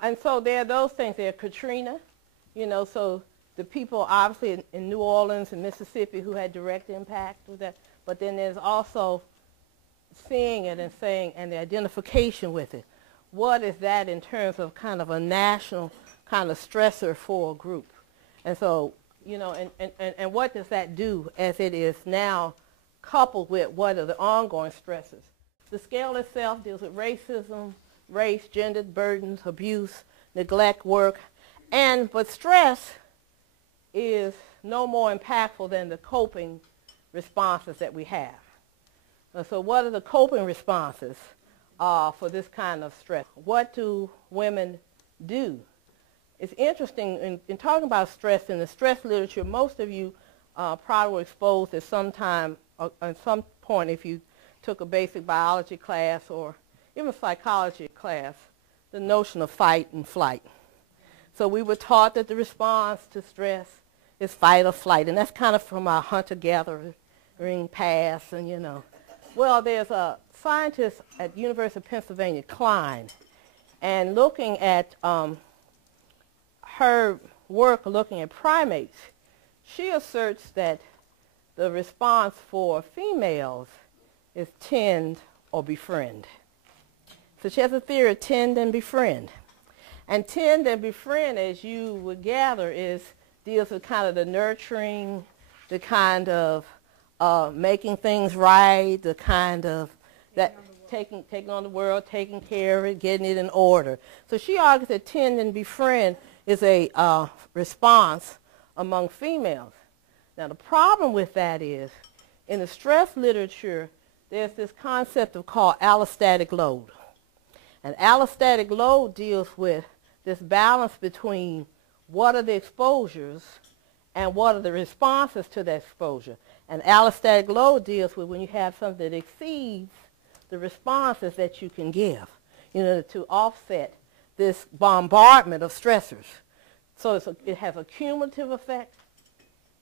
And so there are those things. There are Katrina, so the people obviously in New Orleans and Mississippi who had direct impact with that. But then there's also seeing it and saying, and the identification with it. What is that in terms of kind of a national kind of stressor for a group? And so, and what does that do as it is now coupled with what are the ongoing stresses? The scale itself deals with racism, race, gender, burdens, abuse, neglect, work, but stress is no more impactful than the coping responses that we have. So what are the coping responses for this kind of stress? What do women do? It's interesting in talking about stress in the stress literature, most of you probably were exposed at some time, at some point if you took a basic biology class or even psychology class, the notion of fight and flight. So we were taught that the response to stress is fight or flight, and that's kind of from our hunter-gathering past, and Well, there's a scientist at the University of Pennsylvania, Klein, and looking at her work looking at primates, she asserts that the response for females is tend or befriend. So she has a theory of tend and befriend. And tend and befriend, as you would gather, deals with kind of the nurturing, the kind of making things right, the kind of that taking on the world, taking care of it, getting it in order. So she argues that tend and befriend is a response among females. Now the problem with that is, in the stress literature, there's this concept called allostatic load. And allostatic load deals with this balance between what are the exposures and what are the responses to that exposure. And allostatic load deals with when you have something that exceeds the responses that you can give, to offset this bombardment of stressors. So it has a cumulative effect.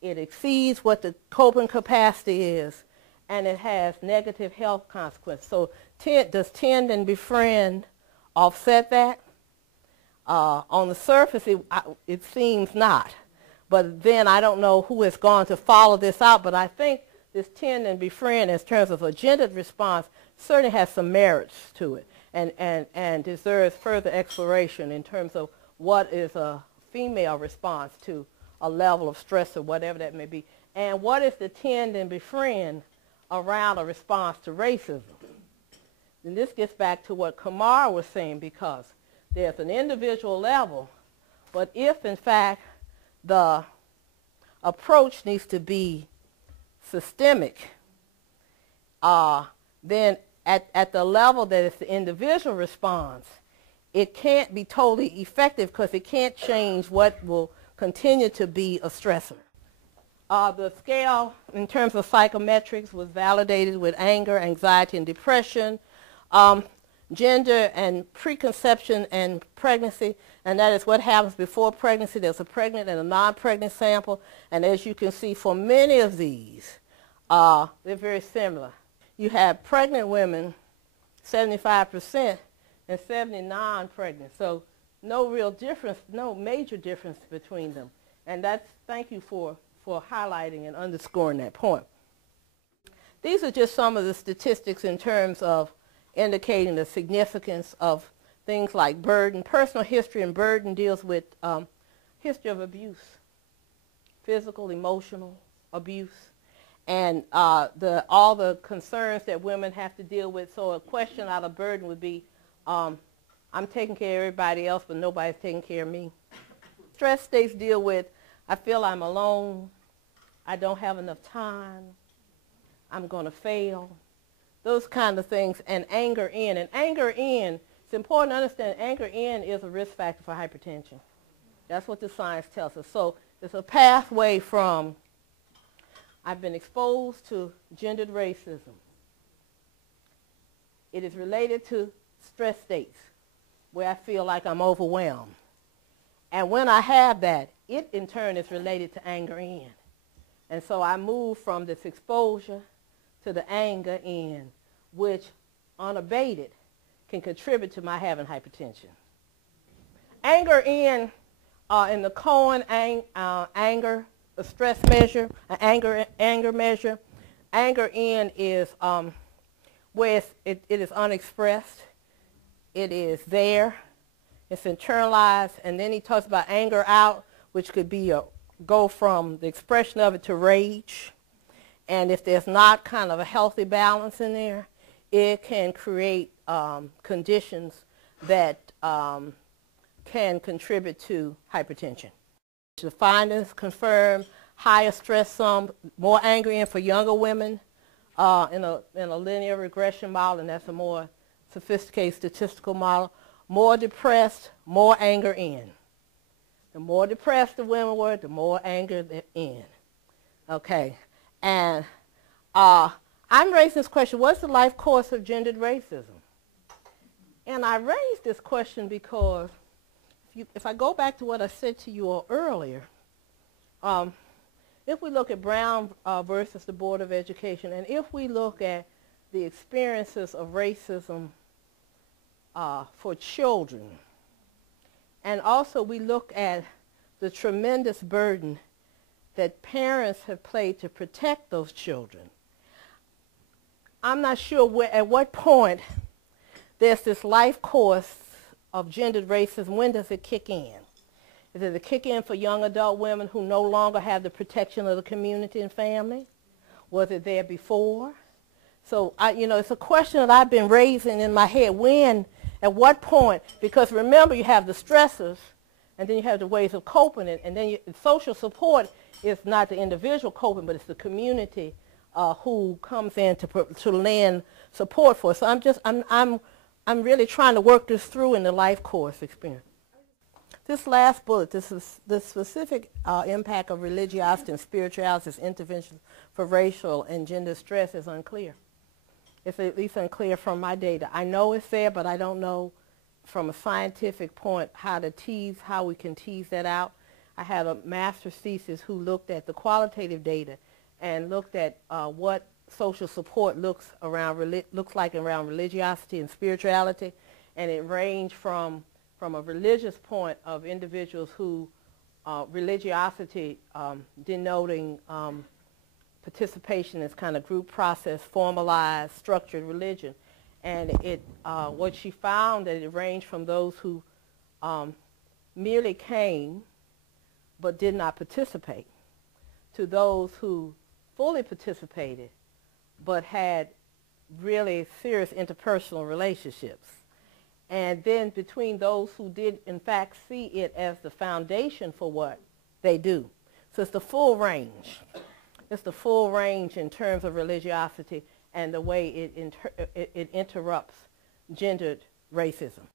It exceeds what the coping capacity is, and it has negative health consequences. So does tend and befriend offset that? On the surface, it seems not. But then I don't know who is going to follow this out, but I think this tend and befriend in terms of a gendered response certainly has some merits to it and deserves further exploration in terms of what is a female response to a level of stress or whatever that may be, and what is the tend and befriend around a response to racism. And this gets back to what Kamar was saying, because there's an individual level, but if in fact the approach needs to be systemic, then at the level that it's the individual response, it can't be totally effective because it can't change what will continue to be a stressor. The scale in terms of psychometrics was validated with anger, anxiety, and depression, gender and preconception and pregnancy, and that is what happens before pregnancy. There's a pregnant and a non-pregnant sample, and as you can see for many of these, they're very similar. You have pregnant women, 75%, and 79 pregnant. So no real difference, no major difference between them. And thank you for highlighting and underscoring that point. These are just some of the statistics in terms of indicating the significance of things like burden. Personal history and burden deals with history of abuse, physical, emotional abuse, and all the concerns that women have to deal with. So a question out of burden would be, I'm taking care of everybody else, but nobody's taking care of me. Stress states deal with, I feel I'm alone, I don't have enough time, I'm going to fail, those kind of things, and anger in. And anger in, it's important to understand anger in is a risk factor for hypertension. That's what the science tells us. So it's a pathway from I've been exposed to gendered racism. It is related to stress states where I feel like I'm overwhelmed. And when I have that, it in turn is related to anger in. And so I move from this exposure to the anger in, which unabated can contribute to my having hypertension. Anger in the Cohen anger, a stress measure, an anger measure. Anger in is where it is unexpressed. It is there. It's internalized. And then he talks about anger out, which could be go from the expression of it to rage. And if there's not kind of a healthy balance in there, it can create conditions that can contribute to hypertension. The findings confirm higher stress sum, more anger in for younger women in a linear regression model, and that's a more sophisticated statistical model. More depressed, more anger in. The more depressed the women were, the more anger they're in. Okay, and I'm raising this question, what's the life course of gendered racism? And I raised this question because if I go back to what I said to you all earlier, if we look at Brown versus the Board of Education, and if we look at the experiences of racism for children, and also we look at the tremendous burden that parents have played to protect those children, I'm not sure at what point there's this life course of gendered racism. When does it kick in? Does it kick in for young adult women who no longer have the protection of the community and family? Was it there before? So, it's a question that I've been raising in my head. When, at what point? Because remember, you have the stressors, and then you have the ways of coping, and then social support is not the individual coping, but it's the community who comes in to lend support for. So I'm really trying to work this through in the life course experience. This last bullet, this is the specific impact of religiosity and spirituality as intervention for racial and gender stress is unclear. It's at least unclear from my data. I know it's there, but I don't know from a scientific point how we can tease that out. I had a master's thesis who looked at the qualitative data and looked at what social support looks like around religiosity and spirituality, and it ranged from a religious point of individuals who religiosity denoting participation as kind of group process, formalized, structured religion, and what she found that it ranged from those who merely came but did not participate to those who fully participated but had really serious interpersonal relationships. And then between those who did in fact see it as the foundation for what they do. So it's the full range. It's the full range in terms of religiosity and the way it interrupts gendered racism.